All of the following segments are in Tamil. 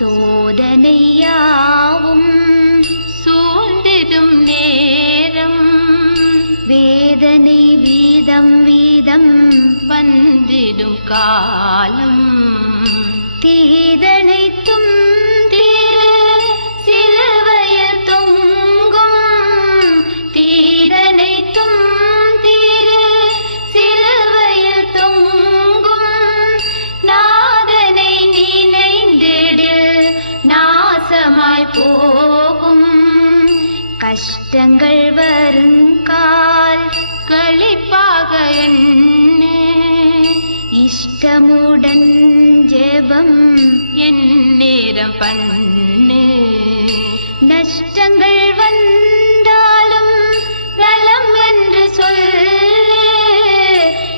சோதனையாவும் சூழ்ந்திடும் நேரம் வேதனை வீதம் வீதம் வந்திடும் காலம் தீதனைத்தும் சிலுவையில் தொங்கும் தீதனைத்தும் சிலுவையில் தொங்கும் நாதனை நினைந்திடு நாசமாய் போகும் கஷ்டங்கள் வருங்கால் களிப்பாக எண்ணு இஷ்டமுடன் ஜெபம் என் நேரம் பண்ணு நஷ்டங்கள் வந்தாலும் நலம் என்று சொல்லு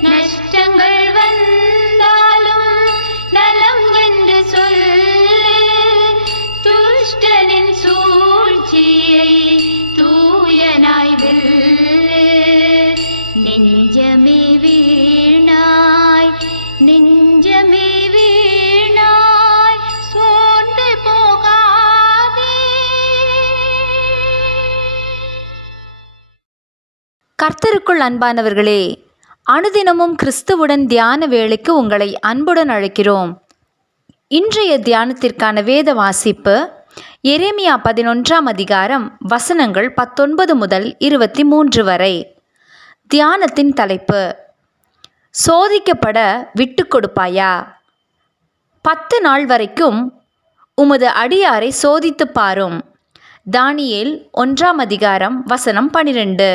நஷ்டங்கள் வந்தாலும் நலம் என்று சொல்லு துஷ்டனின் சூழ்ச்சியை தூயனாய் வெல்லு நெஞ்சமே வீணாய் நெஞ்சமே வீணாய் சோர்ந்து போகாதே. கர்த்தருக்குள் அன்பானவர்களே, அனுதினமும் கிறிஸ்துவுடன் தியான வேளைக்கு உங்களை அன்புடன் அழைக்கிறோம். இன்றைய தியானத்திற்கான வேத வாசிப்பு எரேமியா 11ஆம் அதிகாரம் வசனங்கள் 19 முதல் 23 வரை. தியானத்தின் தலைப்பு: சோதிக்கப்பட விட்டு கொடுப்பாயா? 10 நாள் வரைக்கும் உமது அடியாரை சோதித்து பாரும். தானியேல் 1ஆம் அதிகாரம் வசனம் 12.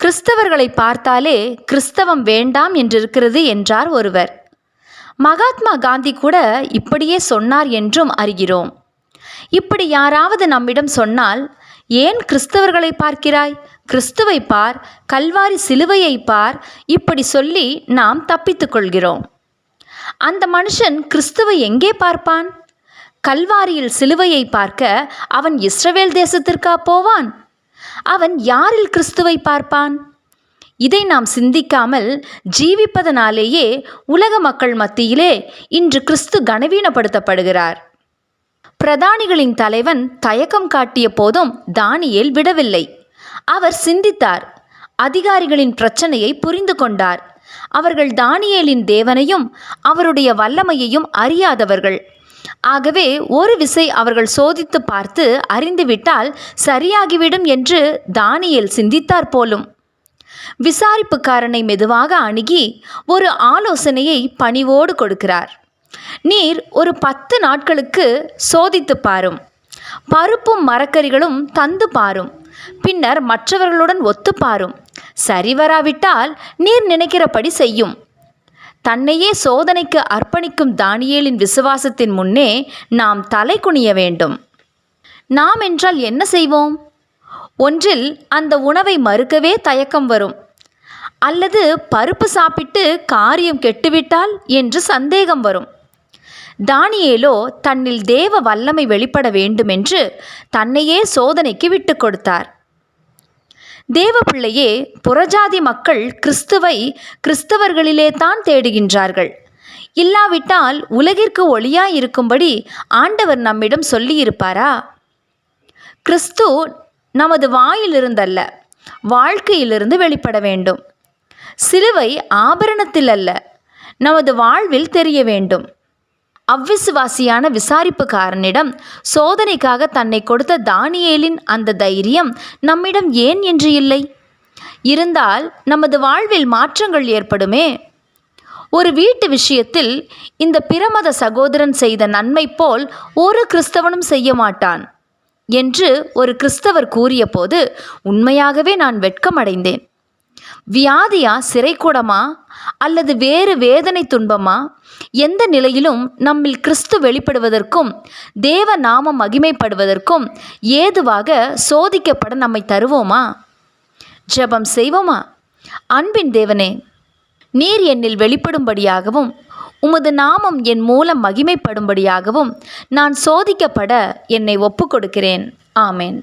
கிறிஸ்தவர்களை பார்த்தாலே கிறிஸ்தவம் வேண்டாம் என்றிருக்கிறது என்றார் ஒருவர். மகாத்மா காந்தி கூட இப்படியே சொன்னார் என்றும் அறிகிறோம். இப்படி யாராவது நம்மிடம் சொன்னால், ஏன் கிறிஸ்தவர்களை பார்க்கிறாய், கிறிஸ்துவை பார், கல்வாரி சிலுவையை பார், இப்படி சொல்லி நாம் தப்பித்துக் கொள்கிறோம். அந்த மனுஷன் கிறிஸ்துவை எங்கே பார்ப்பான்? கல்வாரியில் சிலுவையை பார்க்க அவன் இஸ்ரவேல் தேசத்திற்கா போவான்? அவன் யாரில் கிறிஸ்துவை பார்ப்பான்? இதை நாம் சிந்திக்காமல் ஜீவிப்பதனாலேயே உலக மக்கள் மத்தியிலே இன்று கிறிஸ்து கனவீனப்படுத்தப்படுகிறார். பிரதானிகளின் தலைவன் தயக்கம் காட்டிய போதும் தானியேல் விடவில்லை. அவர் சிந்தித்தார். அதிகாரிகளின் பிரச்சனையை புரிந்து கொண்டார். அவர்கள் தானியேலின் தேவனையும் அவருடைய வல்லமையையும் அறியாதவர்கள். ஆகவே ஒரு விசை அவர்கள் சோதித்து பார்த்து அறிந்துவிட்டால் சரியாகிவிடும் என்று தானியேல் சிந்தித்தார் போலும். விசாரிப்புக்காரனை மெதுவாக அணுகி ஒரு ஆலோசனையை பணிவோடு கொடுக்கிறார். நீர் ஒரு 10 நாட்களுக்கு சோதித்து பாரும், பருப்பும் மரக்கறிகளும் தந்து பாரும், பின்னர் மற்றவர்களுடன் ஒத்து பாரும். சரிவராவிட்டால் நீர் நினைக்கிறபடி செய்யும். தன்னையே சோதனைக்கு அர்ப்பணிக்கும் தானியேலின் விசுவாசத்தின் முன்னே நாம் தலை குனிய வேண்டும். நாம் என்றால் என்ன செய்வோம்? ஒன்றில் அந்த உணவை மறுக்கவே தயக்கம் வரும், அல்லது பருப்பு சாப்பிட்டு காரியம் கெட்டுவிட்டால் என்று சந்தேகம் வரும். தானியேலோ தன்னில் தேவ வல்லமை வெளிப்பட வேண்டுமென்று தன்னையே சோதனைக்கு விட்டு கொடுத்தார். தேவ பிள்ளையே, புறஜாதி மக்கள் கிறிஸ்துவை கிறிஸ்தவர்களிலே தான் தேடுகின்றார்கள். இல்லாவிட்டால் உலகிற்கு ஒளியாயிருக்கும்படி ஆண்டவர் நம்மிடம் சொல்லியிருப்பாரா? கிறிஸ்து நமது வாயிலிருந்தல்ல, வாழ்க்கையிலிருந்து வெளிப்பட வேண்டும். சிலுவை ஆபரணத்தில் அல்ல, நமது வாழ்வில் தெரிய வேண்டும். அவ்விசுவாசியான விசாரிப்புக்காரனிடம் சோதனைக்காக தன்னை கொடுத்த தானியேலின் அந்த தைரியம் நம்மிடம் ஏன் என்று இல்லை? இருந்தால் நமது வாழ்வில் மாற்றங்கள் ஏற்படுமே. ஒரு வீட்டு விஷயத்தில் இந்த பிரமத சகோதரன் செய்த நன்மை போல் ஒரு கிறிஸ்தவனும் செய்ய மாட்டான் என்று ஒரு கிறிஸ்தவர் கூறிய போது உண்மையாகவே நான் வெட்கமடைந்தேன். வியாதியா, சிறைக்கூடமா, அல்லது வேறு வேதனை துன்பமா, எந்த நிலையிலும் நம்மில் கிறிஸ்து வெளிப்படுவதற்கும் தேவ நாமம் மகிமைப்படுவதற்கும் ஏதுவாக சோதிக்கப்பட நம்மை தருவோமா? ஜெபம் செய்வோமா? அன்பின் தேவனே, நீர் என்னில் வெளிப்படும்படியாகவும் உமது நாமம் என் மூலம் மகிமைப்படும்படியாகவும் நான் சோதிக்கப்பட என்னை ஒப்புக்கொடுக்கிறேன். ஆமேன்.